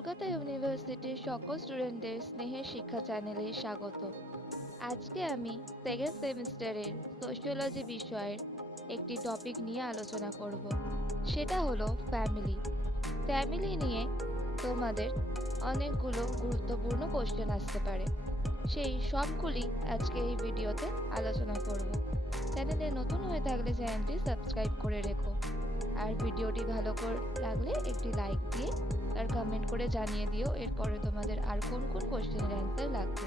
কলকাতা ইউনিভার্সিটির সকল স্টুডেন্টদের স্নেহের শিক্ষা চ্যানেলে স্বাগত। আজকে আমি সেকেন্ড সেমিস্টারের সোশিওলজি বিষয়ের একটি টপিক নিয়ে আলোচনা করব। সেটা হলো ফ্যামিলি। ফ্যামিলি নিয়ে তোমাদের অনেকগুলো গুরুত্বপূর্ণ কোশ্চেন আসতে পারে। সেই সবগুলি আজকে এই ভিডিওতে আলোচনা করব। চ্যানেলে নতুন হয়ে থাকলে চ্যানেলটি সাবস্ক্রাইব করে রেখো। আর ভিডিওটি ভালো করে লাগলে একটি লাইক দিয়ে আর কমেন্ট করে জানিয়ে দিও এরপরে তোমাদের আর কোন কোন কোশ্চেনের অ্যান্সার লাগবে।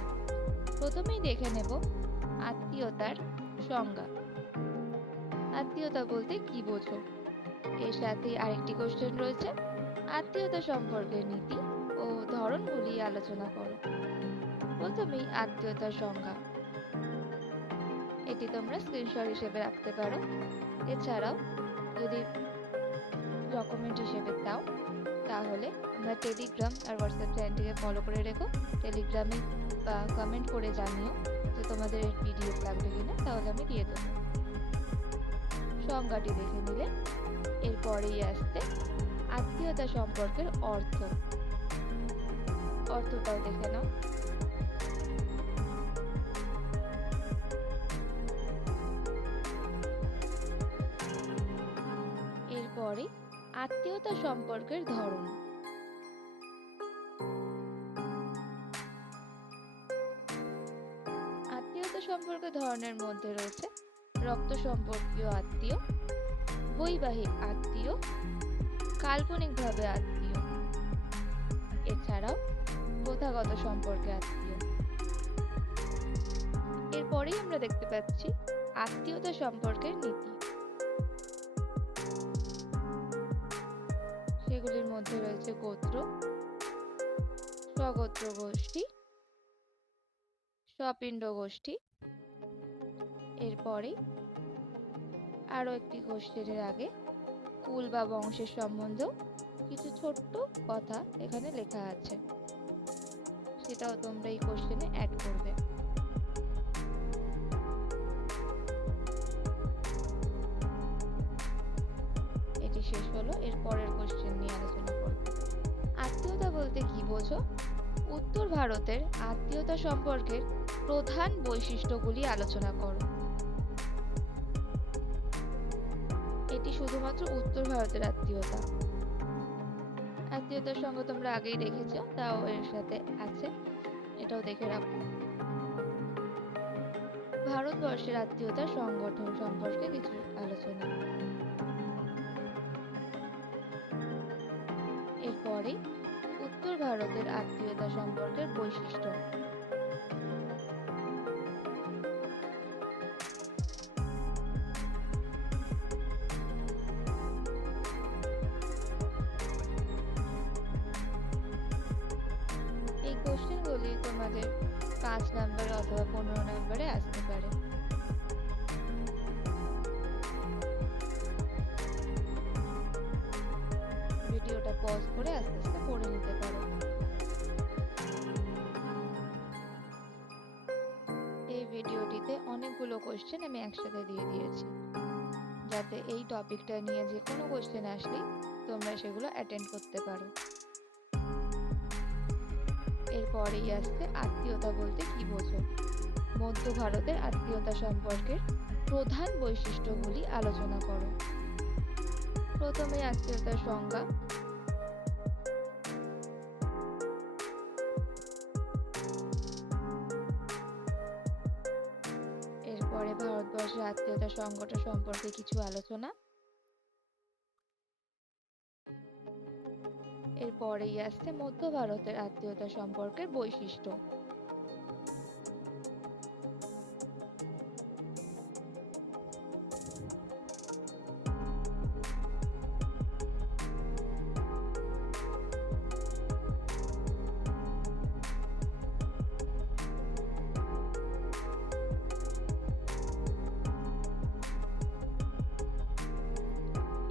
প্রথমেই দেখে নেব আত্মীয়তার সংজ্ঞা। আত্মীয়তা বলতে কি বোঝো? এর সাথে আরেকটি কোশ্চেন রয়েছে, আত্মীয়তা সম্পর্কের নীতি ও ধরনগুলি আলোচনা করো। প্রথমেই আত্মীয়তার সংজ্ঞা, এটি তোমরা স্ক্রিনশট হিসেবে রাখতে পারো। এছাড়াও যদি ডকুমেন্ট হিসেবে দাও তাহলে আমরা টেলিগ্রাম আর হোয়াটসঅ্যাপ চ্যানেলটিকে ফলো করে রেখো। টেলিগ্রামে বা কমেন্ট করে জানিও যে তোমাদের এর পিডিএফ লাগবে কিনা, তাহলে আমি দিয়ে দেবো। সংজ্ঞাটি দেখে নিলে এরপরেই আসতে আত্মীয়তা সম্পর্কের অর্থটাও দেখে নাও। এরপরে আত্মীয়তা সম্পর্কের ধরন। আত্মীয়তা সম্পর্কের ধরনের মধ্যে রয়েছে রক্ত সম্পর্কীয় আত্মীয়, বৈবাহিক আত্মীয়, কাল্পনিকভাবে আত্মীয়, এছাড়াও প্রথাগত সম্পর্কে আত্মীয়। এরপরেই আমরা দেখতে পাচ্ছি আত্মীয়তা সম্পর্কের নীতি। সেগুলির মধ্যে রয়েছে গোত্র, স্বগোত্র গোষ্ঠী, স্বপিণ্ড গোষ্ঠী। এরপরে আরো একটি কোশ্চেনের আগে কুল বা বংশের সম্বন্ধেও কিছু ছোট্ট কথা এখানে লেখা আছে, সেটাও তোমরা এই কোশ্চেনে অ্যাড করবে। এটি শেষ হলো, এর পরের কোশ্চেন নিয়ে আলোচনা করব। আত্মীয়তা বলতে কি বোঝো? উত্তর ভারতের আত্মীয়তা সম্পর্কের প্রধান বৈশিষ্ট্যগুলি আলোচনা করো। এটি শুধুমাত্র উত্তর ভারতের আত্মীয়তা। আত্মীয়তার সঙ্গে তোমরা আগেই দেখেছো, তাও এর সাথে আছে, এটাও দেখে রাখো। ভারতবর্ষের আত্মীয়তার সংগঠন সম্পর্কে কিছু আলোচনা। এরপরে উত্তর ভারতের আত্মীয়তা সম্পর্কের বৈশিষ্ট্য। এই কোশ্চেনগুলি তোমাদের 5 নম্বরে অথবা 15 নম্বরে আসতে পারে। ভিডিওটা পজ করে আস্তে আস্তে পড়ে নিতে পারো। এই ভিডিওটিতে অনেকগুলো কোশ্চেন আমি একসাথে দিয়ে দিয়েছি, যাতে এই টপিকটা নিয়ে যে কোনো কোশ্চেন আসলেই তোমরা সেগুলো অ্যাটেন্ড করতে পারো। এরপরেই আসছে আত্মীয়তা বলতে কি বোঝো? মধ্য ভারতের আত্মীয়তা সম্পর্কের প্রধান বৈশিষ্ট্যগুলি আলোচনা করো। প্রথমে আত্মীয়তার সংজ্ঞা। এরপরে ভারতবর্ষের আত্মীয়তা সংগঠন সম্পর্কে কিছু আলোচনা। এরপরেই আসছে মধ্য ভারতের আত্মীয়তা সম্পর্কের বৈশিষ্ট্য।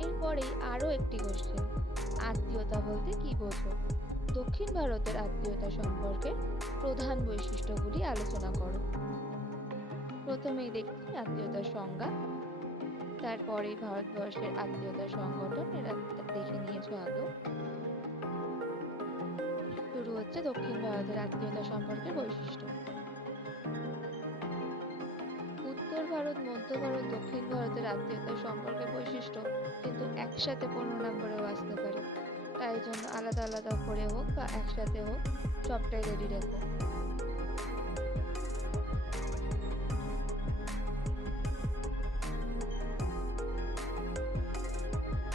এরপরেই আরো একটি কোশ্চেন, আত্মীয়তা বলতে কি বোঝো? দক্ষিণ ভারতের আত্মীয়তা সম্পর্কের প্রধান বৈশিষ্ট্যগুলি আলোচনা করো। প্রথমেই দেখছি আত্মীয়তার সংজ্ঞা, তারপরে ভারতবর্ষের আত্মীয়তার সংগঠন, এরা দেখে নিয়েছো আগেও। হচ্ছে দক্ষিণ ভারতের আত্মীয়তা সম্পর্কের বৈশিষ্ট্য। উত্তর ভারত, মধ্য ভারত, দক্ষিণ ভারতের আত্মীয়তা সম্পর্কের বৈশিষ্ট্য কিন্তু একসাথে 15 নম্বরেও আসতে পারে। তাই জন্য আলাদা আলাদা করে হোক বা একসাথে হোক, সবটাই রেডি রেখো।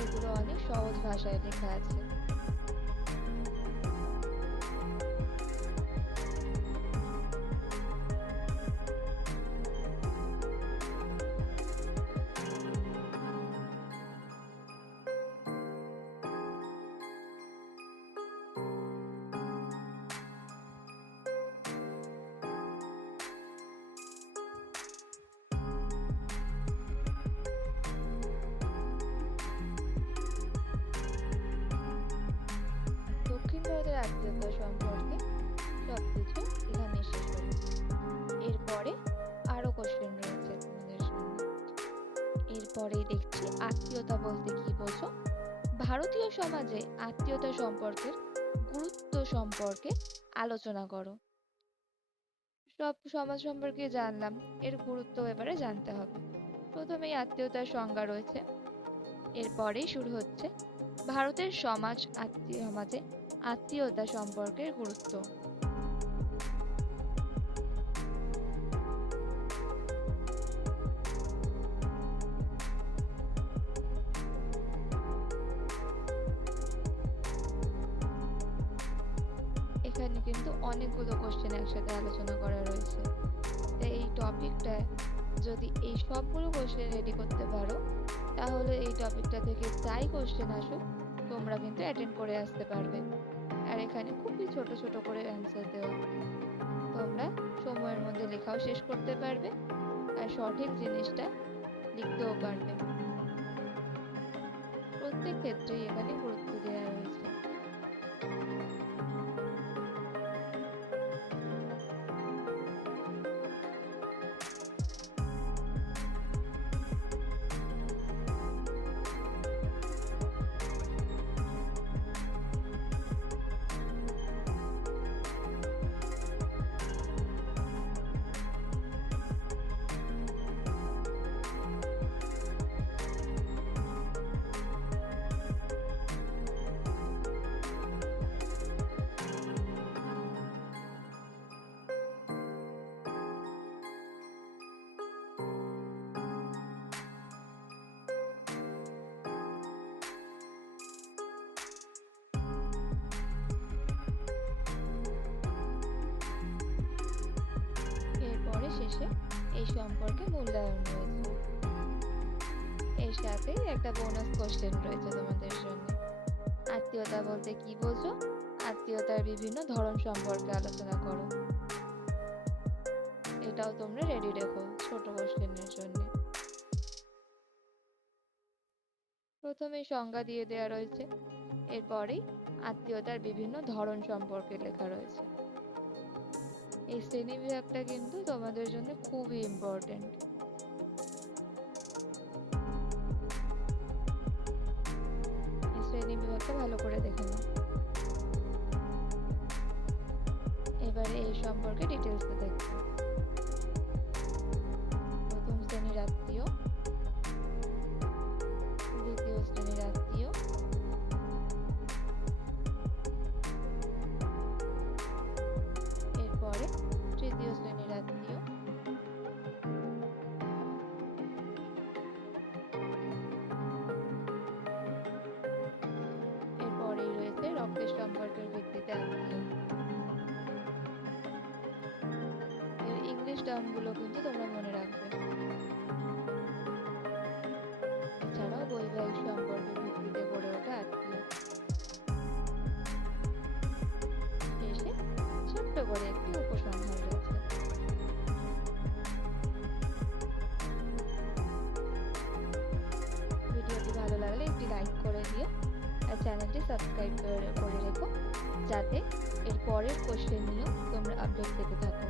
এগুলো অনেক সহজ ভাষায় লেখা আছে। দক্ষিণ ভারতের আত্মীয়তা সম্পর্কে সবকিছু এখানে শেষ হলো। এরপরে আরো কোশ্চেন রয়েছে তোমাদের সামনে। এরপরেই দেখছি আত্মীয়তা বলতে কি বোঝো। ভারতীয় সমাজে আত্মীয়তা সম্পর্কের গুরুত্ব সম্পর্কে আলোচনা করো। সব সমাজ সম্পর্কে জানলাম, এর গুরুত্ব এবারে জানতে হবে। প্রথমেই আত্মীয়তার সংজ্ঞা রয়েছে। এরপরেই শুরু হচ্ছে ভারতের সমাজে আত্মীয়তা সম্পর্কের গুরুত্ব। এখানে কিন্তু অনেকগুলো কোশ্চেন একসাথে আলোচনা করা রয়েছে। তাই এই টপিকটায় যদি এই সবগুলো কোশ্চেন রেডি করতে পারো, তাহলে এই টপিকটা থেকে যাই কোশ্চেন আসুক তোমরা কিন্তু অ্যাটেন্ড করে আসতে পারবে। আর এখানে খুবই ছোট ছোট করে অ্যান্সার দেওয়া, তোমরা সময়ের মধ্যে লেখাও শেষ করতে পারবে আর সঠিক জিনিসটা লিখতেও পারবে। প্রত্যেক ক্ষেত্রেই এখানে গুরুত্ব দেওয়া রয়েছে। এরপরে শেষে এই সম্পর্কে মূল্যায়ন রয়েছে। এর সাথে একটা বোনাস কোশ্চেন রয়েছে তোমাদের জন্য। আত্মীয়তা বলতে কি বোঝো? আত্মীয়তার বিভিন্ন ধরন সম্পর্কে আলোচনা করো। এটাও তোমরা রেডি রেখো ছোট কোশ্চেনের জন্য। প্রথমে সংজ্ঞা দিয়ে দেওয়া রয়েছে, এরপরেই আত্মীয়তার বিভিন্ন ধরন সম্পর্কে লেখা রয়েছে। এই শ্রেণী বিভাগটা কিন্তু তোমাদের জন্য খুবই ইম্পর্টেন্ট। এই শ্রেণী বিভাগটা ভালো করে দেখে নাও। এবারে এই সম্পর্কে ডিটেলসে দেখবো। প্রথম শ্রেণীর আত্মীয়, দ্বিতীয় শ্রেণীর আত্মীয়, এরপরে তৃতীয় শ্রেণীর আত্মীয়, এরপরেই রয়েছে রক্তের সম্পর্কের ভিত্তিতে আত্মীয়। এর ইংলিশ টার্মগুলো কিন্তু তোমরা মনে রাখবে। এছাড়াও বৈবাহিক সম্পর্কের ভিত্তিতে গড়ে ওঠা আত্মীয়। শেষে ছোট্ট করে একটি উপসংহার রয়েছে। ভিডিওটি ভালো লাগলে একটি লাইক করে দিও আর চ্যানেলটি সাবস্ক্রাইব করে রেখো, যাতে এর পরের কোশ্চেন নিয়েও তোমরা আপডেট পেতে থাকো।